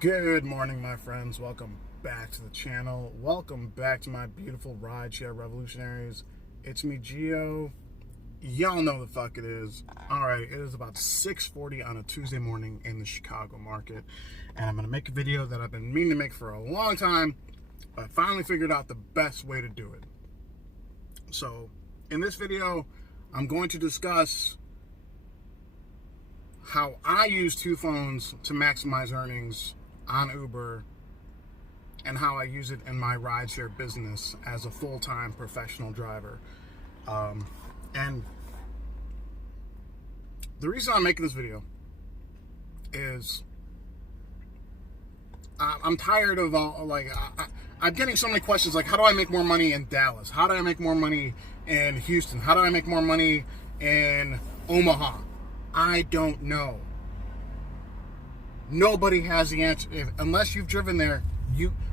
Good morning, my friends. Welcome back to the channel. Welcome back to my beautiful rideshare revolutionaries. It's me, Gio. Y'all know the fuck it is. Alright, it is about 6:40 on a Tuesday morning in the Chicago market. And I'm going to make a video that I've been meaning to make for a long time. But I finally figured out the best way to do it. So, in this video, I'm going to discuss how I use two phones to maximize earnings on Uber and how I use it in my rideshare business as a full-time professional driver. And the reason I'm making this video is I'm tired of I'm getting so many questions like, how do I make more money in Dallas? How do I make more money in Houston? How do I make more money in Omaha? I don't know. Nobody has the answer. Unless you've driven there,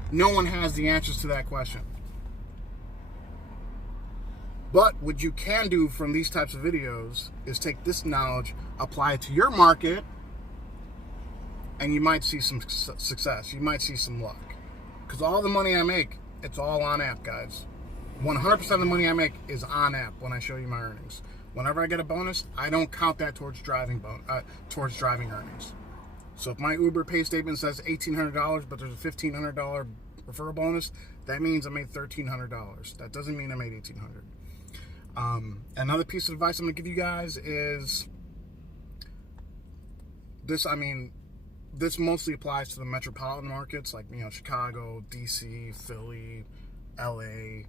no one has the answers to that question. But what you can do from these types of videos is take this knowledge, apply it to your market, and you might see some success. You might see some luck. Because all the money I make, it's all on app, guys. 100% of the money I make is on app when I show you my earnings. Whenever I get a bonus, I don't count that towards driving earnings. So if my Uber pay statement says $1,800, but there's a $1,500 referral bonus, that means I made $1,300. That doesn't mean I made $1,800. Another piece of advice I'm going to give you guys is this. This mostly applies to the metropolitan markets like Chicago, DC, Philly, LA,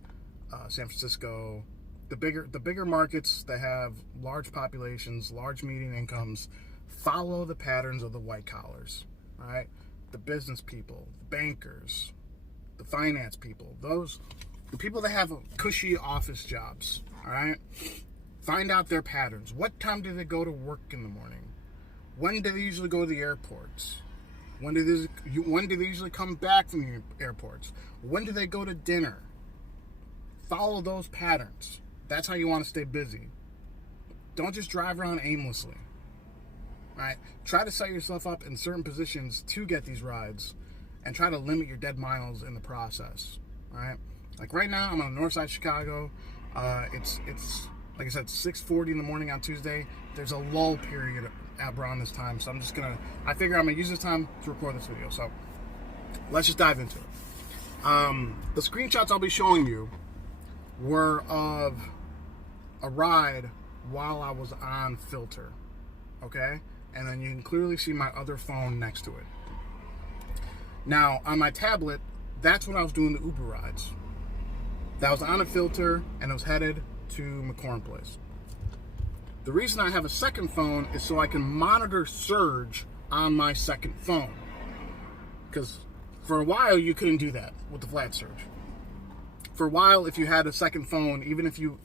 San Francisco. The bigger markets that have large populations, large median incomes, follow the patterns of the white collars, all right? The business people, the bankers, the finance people, the people that have cushy office jobs, all right? Find out their patterns. What time do they go to work in the morning? When do they usually go to the airports? When do they usually come back from the airports? When do they go to dinner? Follow those patterns. That's how you want to stay busy. Don't just drive around aimlessly. Right? Try to set yourself up in certain positions to get these rides and try to limit your dead miles in the process. Right? Like right now, I'm on the north side of Chicago. It's like I said, 6:40 in the morning on Tuesday. There's a lull period at around this time, so I figure I'm gonna use this time to record this video. So let's just dive into it. The screenshots I'll be showing you were of a ride while I was on filter, okay? And then you can clearly see my other phone next to it. Now, on my tablet, that's when I was doing the Uber rides. That was on a filter, and it was headed to McCorn Place. The reason I have a second phone is so I can monitor surge on my second phone. Because for a while, you couldn't do that with the flat surge. For a while, if you had a second phone, even if you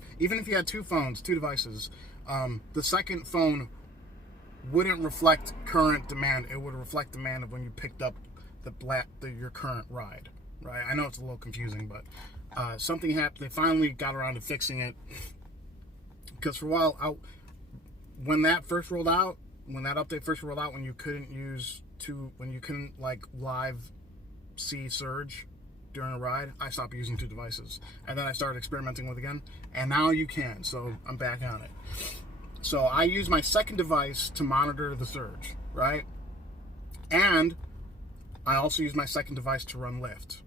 had two phones, two devices, the second phone wouldn't reflect current demand. It would reflect demand of when you picked up your current ride. Right? I know it's a little confusing, but something happened. They finally got around to fixing it. Because for a while, when that update first rolled out, when you couldn't like live see surge during a ride, I stopped using two devices, and then I started experimenting with it again, and now you can, so I'm back on it. So I use my second device to monitor the surge, right? And I also use my second device to run Lyft,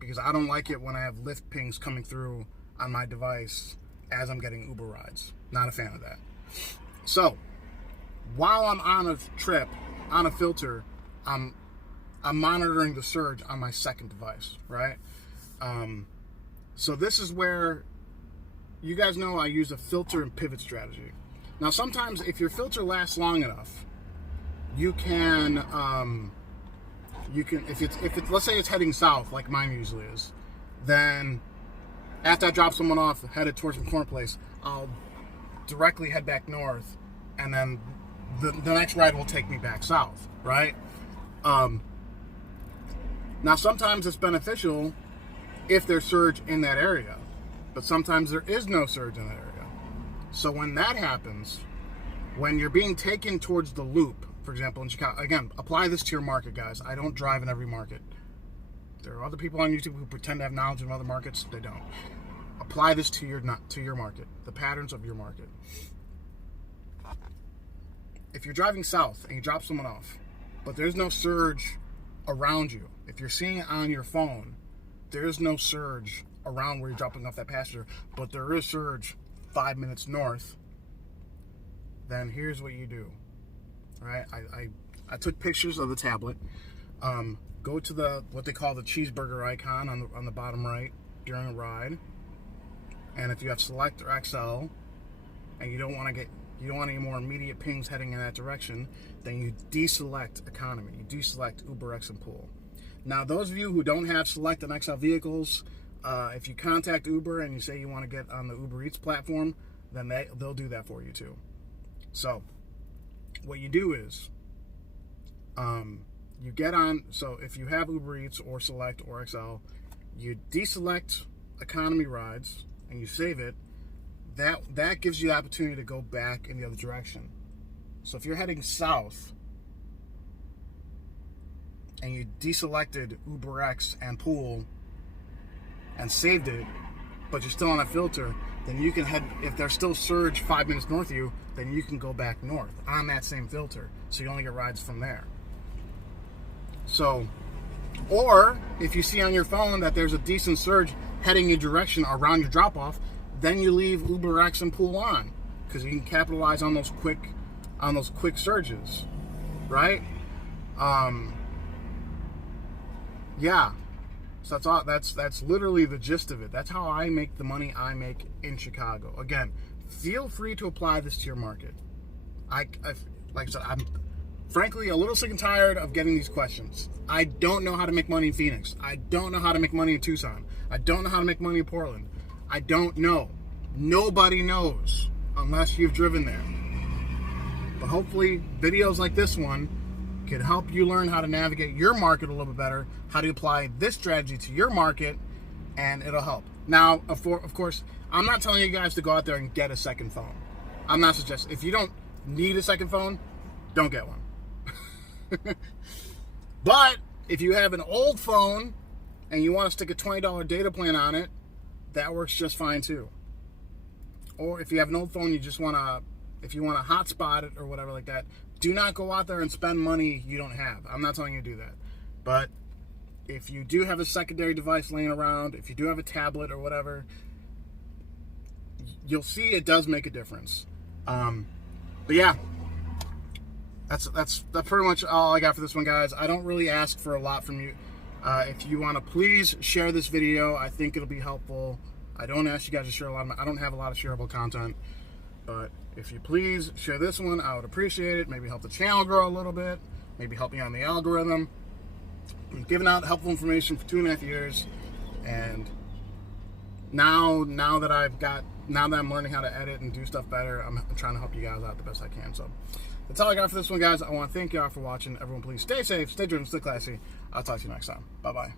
because I don't like it when I have Lyft pings coming through on my device as I'm getting Uber rides. Not a fan of that. So while I'm on a trip, on a filter, I'm monitoring the surge on my second device, right? So this is where you guys know I use a filter and pivot strategy. Now, sometimes if your filter lasts long enough, you can if it's let's say it's heading south like mine usually is, then after I drop someone off headed towards McCorn Place, I'll directly head back north, and then the next ride will take me back south, right? Now, sometimes it's beneficial if there's surge in that area, but sometimes there is no surge in that area. So when that happens, when you're being taken towards the loop, For example, in Chicago, again, apply this to your market, guys. I don't drive in every market. There are other people on YouTube who pretend to have knowledge in other markets. They don't. Apply this to your market, the patterns of your market. If you're driving south and you drop someone off, but there's no surge around you, if you're seeing it on your phone, there's no surge around where you're dropping off that passenger, but there is surge 5 minutes north, then here's what you do. All right, I took pictures of the tablet. Go to what they call the cheeseburger icon on the bottom right during a ride, and if you have Select or XL, and you don't want any more immediate pings heading in that direction, then you deselect economy. You deselect Uber X and Pool. Now, those of you who don't have Select and XL vehicles, if you contact Uber and you say you want to get on the Uber Eats platform, then they'll do that for you too. So what you do is you get on. So if you have Uber Eats or Select or XL, you deselect economy rides and you save it. That gives you the opportunity to go back in the other direction. So if you're heading south and you deselected Uber X and Pool and saved it, but you're still on a filter, then you can head, if there's still surge 5 minutes north of you, then you can go back north on that same filter. So you only get rides from there. So, or if you see on your phone that there's a decent surge heading your direction around your drop off, then you leave Uber X and Pool on, because you can capitalize on those quick surges, right? Yeah. So that's all. That's literally the gist of it. That's how I make the money I make in Chicago. Again, feel free to apply this to your market. Like I said, I'm frankly a little sick and tired of getting these questions. I don't know how to make money in Phoenix. I don't know how to make money in Tucson. I don't know how to make money in Portland. I don't know. Nobody knows unless you've driven there. But hopefully videos like this one can help you learn how to navigate your market a little bit better, how to apply this strategy to your market, and it'll help. Now, of course, I'm not telling you guys to go out there and get a second phone. I'm not suggesting. If you don't need a second phone, don't get one. But if you have an old phone and you want to stick a $20 data plan on it, that works just fine too. Or if you have an old phone, if you want to hotspot it or whatever like that, do not go out there and spend money you don't have. I'm not telling you to do that. But if you do have a secondary device laying around, if you do have a tablet or whatever, you'll see it does make a difference. But yeah, that's pretty much all I got for this one, guys. I don't really ask for a lot from you. If you want to please share this video, I think it'll be helpful. I don't ask you guys to share I don't have a lot of shareable content, but if you please share this one, I would appreciate it. Maybe help the channel grow a little bit. Maybe help me on the algorithm. I'm giving out helpful information for 2.5 years, and now that I'm learning how to edit and do stuff better, I'm trying to help you guys out the best I can. So that's all I got for this one, guys. I want to thank y'all for watching. Everyone, please stay safe, stay driven, stay classy. I'll talk to you next time. Bye-bye.